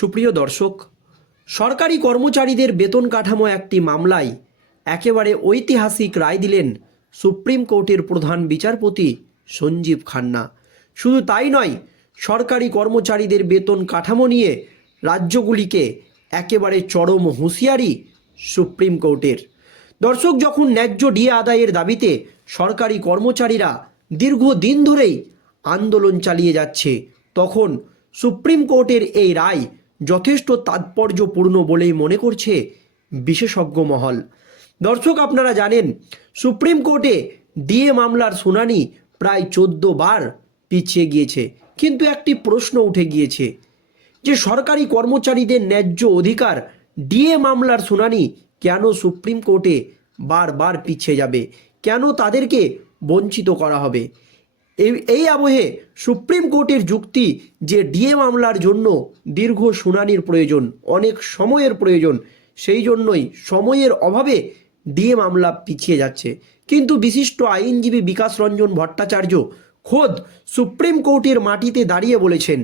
সুপ্রিয় দর্শক, সরকারি কর্মচারীদের বেতন কাঠামো একটি মামলায় একেবারে ঐতিহাসিক রায় দিলেন সুপ্রিম কোর্টের প্রধান বিচারপতি সঞ্জীব খান্না। শুধু তাই নয়, সরকারি কর্মচারীদের বেতন কাঠামো নিয়ে রাজ্যগুলিকে একেবারে চরম হুঁশিয়ারি সুপ্রিম কোর্টের। দর্শক, যখন ন্যায্য ডিএ আদায়ের দাবিতে সরকারি কর্মচারীরা দীর্ঘদিন ধরেই আন্দোলন চালিয়ে যাচ্ছে, তখন সুপ্রিম কোর্টের এই রায় যথেষ্ট তাৎপর্যপূর্ণ বলেই মনে করছে বিশেষজ্ঞ মহল। দর্শক, আপনারা জানেন, সুপ্রিম কোর্টে ডিএ মামলার শুনানি প্রায় চোদ্দ বার পিছিয়ে গিয়েছে। কিন্তু একটি প্রশ্ন উঠে গিয়েছে যে, সরকারি কর্মচারীদের ন্যায্য অধিকার ডিএ মামলার শুনানি কেন সুপ্রিম কোর্টে বারবার পিছিয়ে যাবে? কেন তাদেরকে বঞ্চিত করা হবে? এই এই আবহে সুপ্রিম কোর্টের যুক্তি যে ডিএ মামলার জন্য দীর্ঘ শুনানির প্রয়োজন, অনেক সময়ের প্রয়োজন, সেই জন্যই সময়ের অভাবে ডিএ মামলা পিছিয়ে যাচ্ছে। কিন্তু বিশিষ্ট আইনজীবী বিকাশ রঞ্জন ভট্টাচার্য খোদ সুপ্রিম কোর্টের মাটিতে দাঁড়িয়ে বলেছেন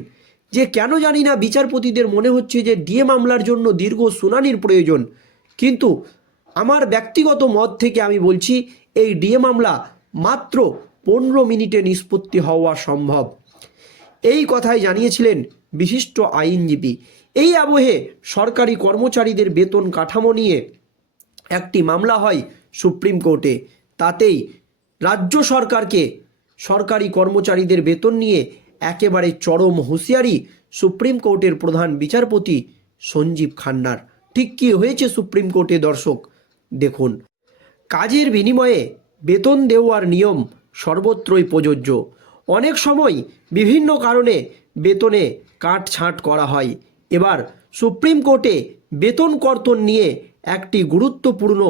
যে, কেন জানি না বিচারপতিদের মনে হচ্ছে যে ডিএ মামলার জন্য দীর্ঘ শুনানির প্রয়োজন। কিন্তু আমার ব্যক্তিগত মত থেকে আমি বলছি, এই ডিএ মামলা মাত্র পনেরো মিনিটে নিষ্পত্তি হওয়া সম্ভব। এই কথাই জানিয়েছিলেন বিশিষ্ট আইনজীবী। এই আবহে সরকারি কর্মচারীদের বেতন কাঠামো নিয়ে একটি মামলা হয় সুপ্রিম কোর্টে। তাতেই রাজ্য সরকারকে সরকারি কর্মচারীদের বেতন নিয়ে একেবারে চরম হুঁশিয়ারি সুপ্রিম কোর্টের প্রধান বিচারপতি সঞ্জীব খান্নার। ঠিক কী হয়েছে সুপ্রিম কোর্টে দর্শক, দেখুন। কাজের বিনিময়ে বেতন দেওয়ার নিয়ম সর্বত্রই প্রযোজ্য। অনেক সময় বিভিন্ন কারণে বেতনে কাটছাঁট করা হয়। এবার সুপ্রিম কোর্টে বেতন কর্তন নিয়ে একটি গুরুত্বপূর্ণ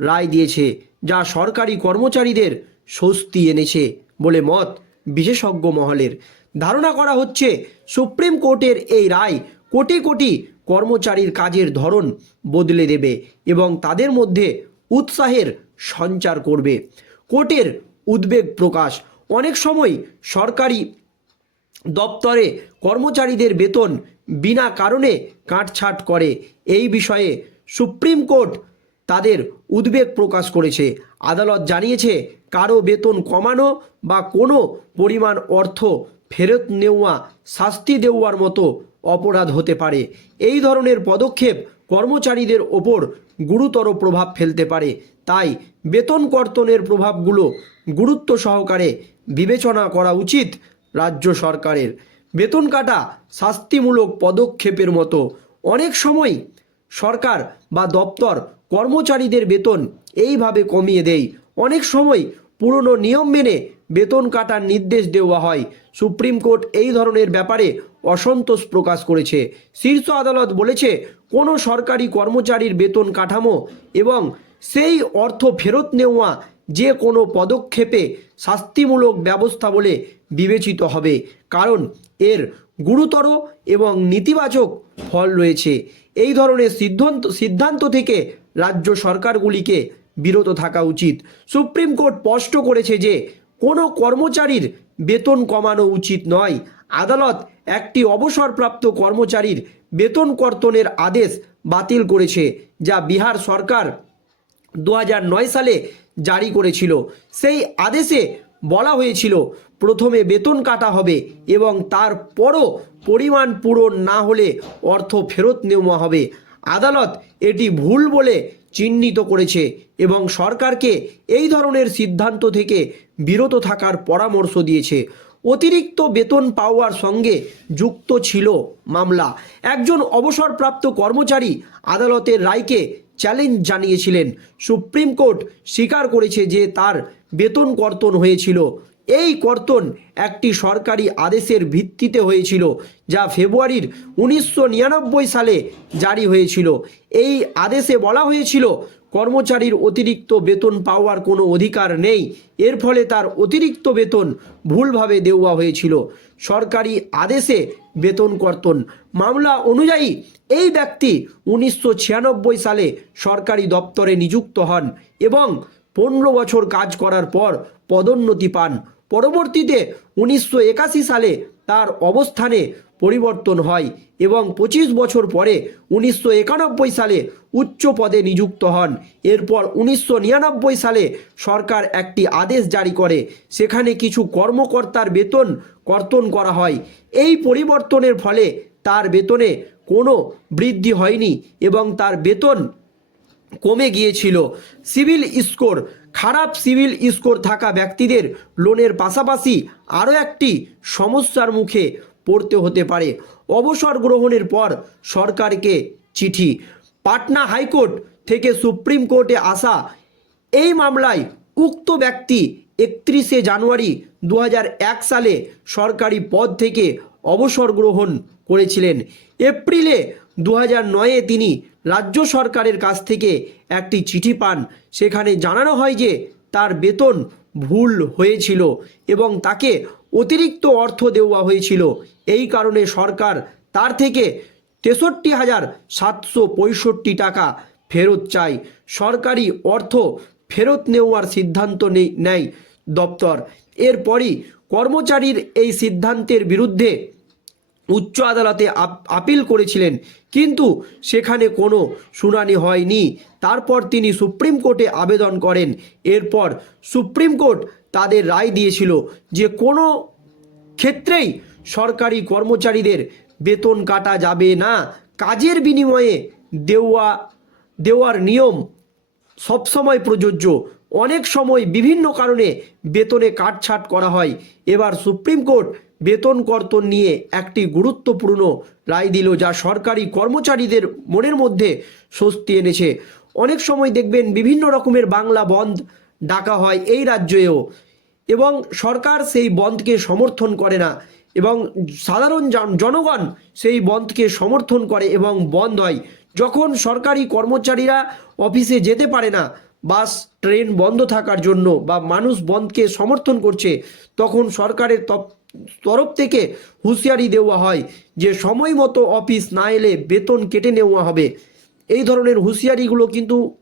রায় দিয়েছে, যা সরকারি কর্মচারীদের স্বস্তি এনেছে বলে মত বিশেষজ্ঞ মহলের। ধারণা করা হচ্ছে, সুপ্রিম কোর্টের এই রায় কোটি কোটি কর্মচারীর কাজের ধরন বদলে দেবে এবং তাদের মধ্যে উৎসাহের সঞ্চার করবে। কোর্টের উদ্বেগ প্রকাশ। অনেক সময় সরকারি দপ্তরে কর্মচারীদের বেতন বিনা কারণে কাটছাট করে। এই বিষয়ে সুপ্রিম কোর্ট তাদের উদ্বেগ প্রকাশ করেছে। আদালত জানিয়েছে, কারও বেতন কমানো বা কোনো পরিমাণ অর্থ ফেরত নেওয়া, শাস্তি দেওয়ার মতো অপরাধ হতে পারে। এই ধরনের পদক্ষেপ কর্মচারীদের ওপর গুরুতর প্রভাব ফেলতে পারে। তাই বেতন কর্তনের প্রভাবগুলো গুরুত্ব সহকারে বিবেচনা করা উচিত রাজ্য সরকারের। বেতন কাটা শাস্তিমূলক পদক্ষেপের মতো অনেক সময় সরকার বা দপ্তর কর্মচারীদের বেতন এইভাবে কমিয়ে দেয়। অনেক সময় পুরনো নিয়ম মেনে বেতন কাটার নির্দেশ দেওয়া হয়। সুপ্রিম কোর্ট এই ধরনের ব্যাপারে অসন্তোষ প্রকাশ করেছে। শীর্ষ আদালত বলেছে, কোনো সরকারি কর্মচারীর বেতন কাঠামো এবং সেই অর্থ ফেরত নেওয়া যে কোনো পদক্ষেপে শাস্তিমূলক ব্যবস্থা বলে বিবেচিত হবে। কারণ এর গুরুতর এবং নেতিবাচক ফল রয়েছে। এই ধরনের সিদ্ধান্ত সিদ্ধান্ত থেকে রাজ্য সরকারগুলিকে বিরত থাকা উচিত। সুপ্রিম কোর্ট স্পষ্ট করেছে যে, কোনো কর্মচারীর বেতন কমানো উচিত নয়। আদালত একটি অবসরপ্রাপ্ত কর্মচারীর বেতন কর্তনের আদেশ বাতিল করেছে, যা বিহার সরকার দু সালে জারি করেছিল। সেই আদেশে বলা হয়েছিল, প্রথমে বেতন কাটা হবে এবং তারপরও পরিমাণ পূরণ না হলে অর্থ ফেরত নেওয়া হবে। আদালত এটি ভুল বলে চিহ্নিত করেছে এবং সরকারকে এই ধরনের সিদ্ধান্ত থেকে বিরত থাকার পরামর্শ দিয়েছে। অতিরিক্ত বেতন পাওয়ার সঙ্গে যুক্ত ছিল মামলা। একজন অবসরপ্রাপ্ত কর্মচারী আদালতের রায়কে চ্যালেঞ্জ জানিয়েছিলেন। সুপ্রিম কোর্ট স্বীকার করেছে যে তার বেতন কর্তন হয়েছিল। এই কর্তন একটি সরকারি আদেশের ভিত্তিতে হয়েছিল, যা ফেব্রুয়ারির উনিশশো নিরানব্বই সালে জারি হয়েছিল। এই আদেশে বলা হয়েছিল কর্মচারীর অতিরিক্ত বেতন পাওয়ার কোনো অধিকার নেই। এর ফলে তার অতিরিক্ত বেতন ভুলভাবে দেওয়া হয়েছিল। সরকারি আদেশে বেতন কর্তন। মামলা অনুযায়ী, এই ব্যক্তি উনিশশো ছিয়ানব্বই সালে সরকারি দপ্তরে নিযুক্ত হন এবং পনেরো বছর কাজ করার পর পদোন্নতি পান। পরবর্তীতে উনিশশো একাশি সালে তার অবস্থানে পরিবর্তন হয় এবং পঁচিশ বছর পরে উনিশশো একানব্বই সালে উচ্চ পদে নিযুক্ত হন। এরপর উনিশশো নিরানব্বই সালে সরকার একটি আদেশ জারি করে, সেখানে কিছু কর্মকর্তার বেতন কর্তন করা হয়। এই পরিবর্তনের ফলে তার বেতনে কোনো বৃদ্ধি হয়নি এবং তার বেতন কমে গিয়েছিল। সিভিল স্কোর, খারাপ সিভিল স্কোর থাকা ব্যক্তিদের লোনের পাশাপাশি আরও একটি সমস্যার মুখে পড়তে হতে পারে। অবসর গ্রহণের পর সরকারকে চিঠি। পাটনা হাইকোর্ট থেকে সুপ্রিম কোর্টে আসা এই মামলায় উক্ত ব্যক্তি একত্রিশে জানুয়ারি দু হাজার এক সালে সরকারি পদ থেকে অবসর গ্রহণ করেছিলেন। এপ্রিলে দু নয়ে তিনি রাজ্য সরকারের কাছ থেকে একটি চিঠি পান। সেখানে জানানো হয় যে, তার বেতন ভুল হয়েছিল এবং তাকে অতিরিক্ত অর্থ দেওয়া হয়েছিল। এই কারণে সরকার তার থেকে তেষট্টি হাজার সাতশো পঁয়ষট্টি টাকা ফেরত চায়। সরকারি অর্থ ফেরত নেওয়ার সিদ্ধান্ত নেই নেয় দপ্তর। এরপরই কর্মচারীর এই সিদ্ধান্তের বিরুদ্ধে উচ্চ আদালতে আপ- আপিল করেছিলেন, কিন্তু সেখানে কোনো শুনানি হয়নি। তারপর তিনি সুপ্রিম কোর্টে আবেদন করেন। এরপর সুপ্রিম কোর্ট তাদের রায় দিয়েছিল যে কোনো ক্ষেত্রেই সরকারি কর্মচারীদের বেতন কাটা যাবে না। কাজের বিনিময়ে দেওয়া, দেওয়ার নিয়ম সবসময় প্রযোজ্য। অনেক সময় বিভিন্ন কারণে বেতনে কাটছাট করা হয়। এবার সুপ্রিম কোর্ট বেতন কর্তন নিয়ে একটি গুরুত্বপূর্ণ রায় দিল যা সরকারি কর্মচারীদের মনের মধ্যে স্বস্তি এনেছে। অনেক সময় দেখবেন বিভিন্ন রকমের বাংলা বন্ধ ডাকা হয় এই রাজ্যেও এবং সরকার সেই বন্ধকে সমর্থন করে না এবং সাধারণ জন- জনগণ সেই বন্ধকে সমর্থন করে এবং বন্ধ হয়। যখন সরকারি কর্মচারীরা অফিসে যেতে পারে না, বাস, ট্রেন বন্ধ থাকার জন্য বা মানুষ বন্ধকে সমর্থন করছে, তখন সরকারের তরফ থেকে হুঁশিয়ারি দেওয়া হয় যে সময় মতো অফিস না এলে বেতন কেটে নেওয়া হবে। এই ধরনের হুঁশিয়ারিগুলো কিন্তু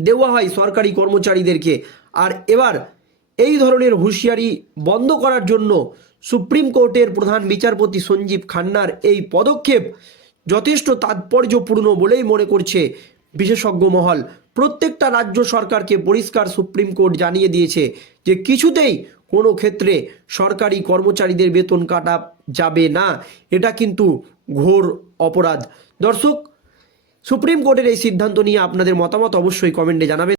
দেওয়া হয় সরকারি কর্মচারীদেরকে। আর এবার এই ধরনের হুঁশিয়ারি বন্ধ করার জন্য সুপ্রিম কোর্টের প্রধান বিচারপতি সঞ্জীব খান্নার এই পদক্ষেপ যথেষ্ট তাৎপর্যপূর্ণ বলেই মনে করছে বিশেষজ্ঞ মহল। প্রত্যেকটা রাজ্য সরকারকে পরিষ্কার সুপ্রিম কোর্ট জানিয়ে দিয়েছে যে কিছুতেই কোনো ক্ষেত্রে সরকারি কর্মচারীদের বেতন কাটা যাবে না। এটা কিন্তু ঘোর অপরাধ। দর্শক, সুপ্রিম কোর্টের এই সিদ্ধান্ত নিয়ে আপনাদের মতামত অবশ্যই কমেন্টে জানাবেন।